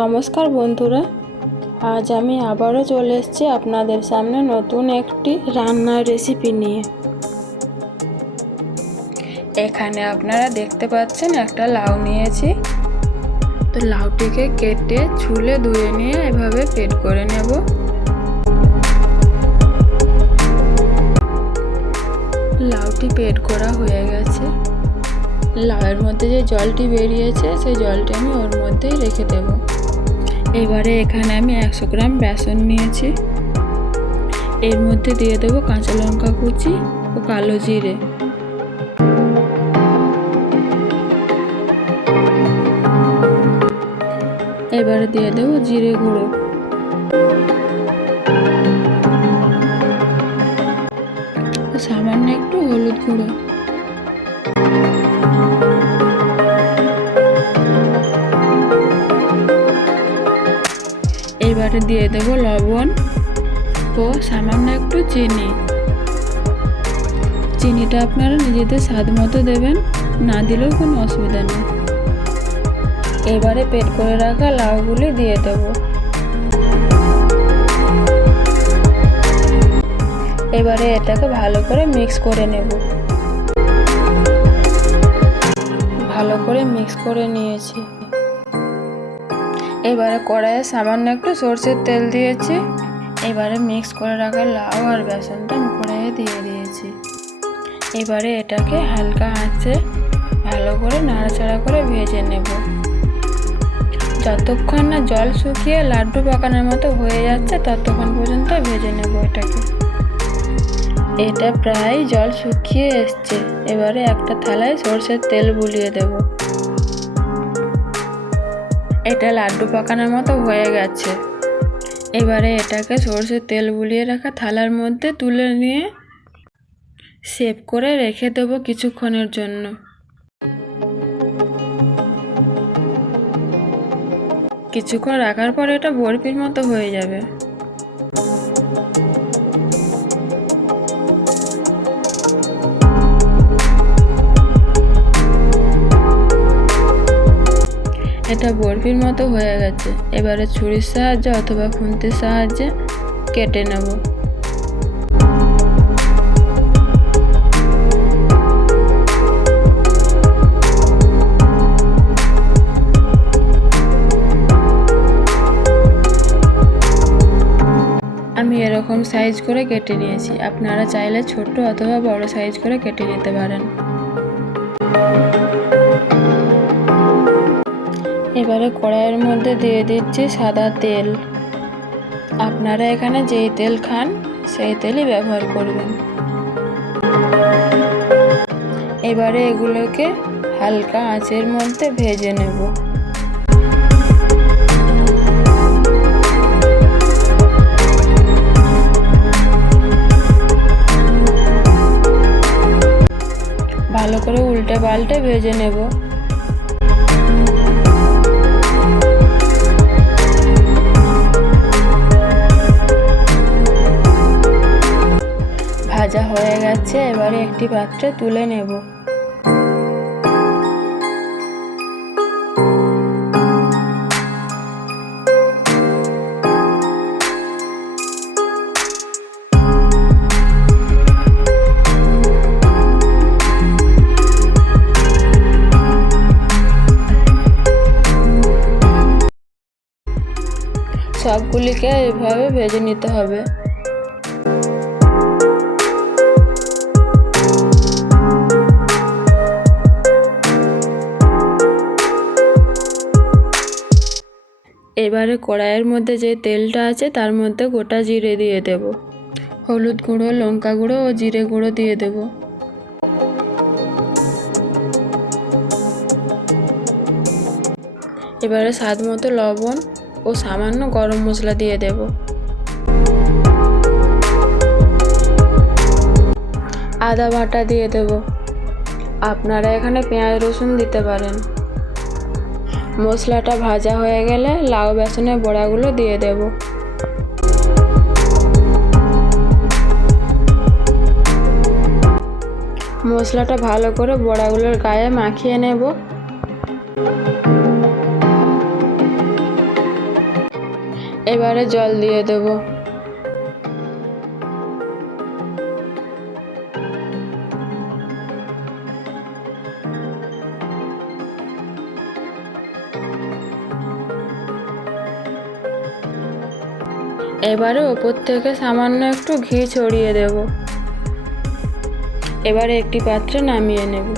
নমস্কার বন্ধুরা, আজ আমি আবারও চলে এসেছি আপনাদের সামনে নতুন একটি রান্নার রেসিপি নিয়ে। এখানে আপনারা দেখতে পাচ্ছেন একটা লাউ নিয়েছি। তো লাউটিকে কেটে, ছুলে, ধুয়ে নিয়ে এভাবে পেট করে নেব। লাউটি পেট করা হয়ে গেছে। লাউয়ের মধ্যে যে জলটি বেরিয়েছে, সেই জলটি আমি ওর মধ্যেই রেখে দেব। এবারে এখানে আমি একশো গ্রাম বেসন নিয়েছি। এর মধ্যে দিয়ে দেবো কাঁচা লঙ্কা কুচি ও কালো জিরে। এবারে দিয়ে দেবো জিরে গুঁড়ো। সামান্য একটু হলুদ গুঁড়ো। এবারে দিয়ে দেবো লবণ ও সামান্য একটু চিনি। চিনিটা আপনারা নিজেদের স্বাদ মতো দেবেন, না দিলেও কোনো অসুবিধা নেই। এবারে পেট করে রাখা লাউগুলি দিয়ে দেব। এবারে এটাকে ভালো করে মিক্স করে নেব। ভালো করে মিক্স করে নিয়েছি। এবারে কড়াইয়ে সামান্য একটু সর্ষের তেল দিয়েছি। এবারে মিক্স করে রাখা লাউ আর বেসনটা কড়াইয়ে দিয়ে দিয়েছি। এবারে এটাকে হালকা হাঁচে ভালো করে নাড়াচাড়া করে ভেজে নেব। যতক্ষণ না জল শুকিয়ে লাড্ডু পাকানোর মতো হয়ে যাচ্ছে, ততক্ষণ পর্যন্ত ভেজে নেব এটাকে। এটা প্রায় জল শুকিয়ে এসছে। এবারে একটা থালায় সর্ষের তেল বুলিয়ে দেবো। এটা লাড্ডু পাকানোর মতো হয়ে গেছে। এবারে এটাকে সর্ষের তেল বুলিয়ে রাখা থালার মধ্যে তুলে নিয়ে সেভ করে রেখে দেবো কিছুক্ষণের জন্য। কিছুক্ষণ রাখার পর এটা বরফির মতো হয়ে যাবে। এটা বরফির মতো হয়ে গেছে। এবারে ছুরির সাহায্যে অথবা খুন্তির সাহায্যে কেটে নেব। আমি এরকম সাইজ করে কেটে নিয়েছি। আপনারা চাইলে ছোট অথবা বড় সাইজ করে কেটে নিতে পারেন। এবারে কড়াইয়ের মধ্যে দিয়ে দিচ্ছি সাদা তেল। আপনারা এখানে যেই তেল খান, সেই তেলই ব্যবহার করবেন। এবারে এগুলোকে হালকা আঁচের মধ্যে ভেজে নেব। ভালো করে উল্টে পাল্টে ভেজে নেব। গেছে এবারে একটি পাত্রে তুলে নেব। সবগুলিকে এভাবে ভেজে নিতে হবে। এবারে কড়াইয়ের মধ্যে যে তেলটা আছে তার মধ্যে গোটা জিরে দিয়ে দেব। হলুদ গুঁড়ো, লঙ্কা গুঁড়ো ও জিরে গুঁড়ো দিয়ে দেব। এবারে স্বাদ মতো লবণ ও সামান্য গরম মশলা দিয়ে দেব। আদা বাটা দিয়ে দেব। আপনারা এখানে পেঁয়াজ রসুন দিতে পারেন। মশলাটা ভাজা হয়ে গেলে লাউ বেসনের বড়াগুলো দিয়ে দেব। মশলাটা ভালো করে বড়াগুলোর গায়ে মাখিয়ে নেব। এবারে জল দিয়ে দেবো। এবারে ওপর থেকে সামান্য একটু ঘি ছড়িয়ে দেব। এবারে একটি পাত্রে নামিয়ে নেব।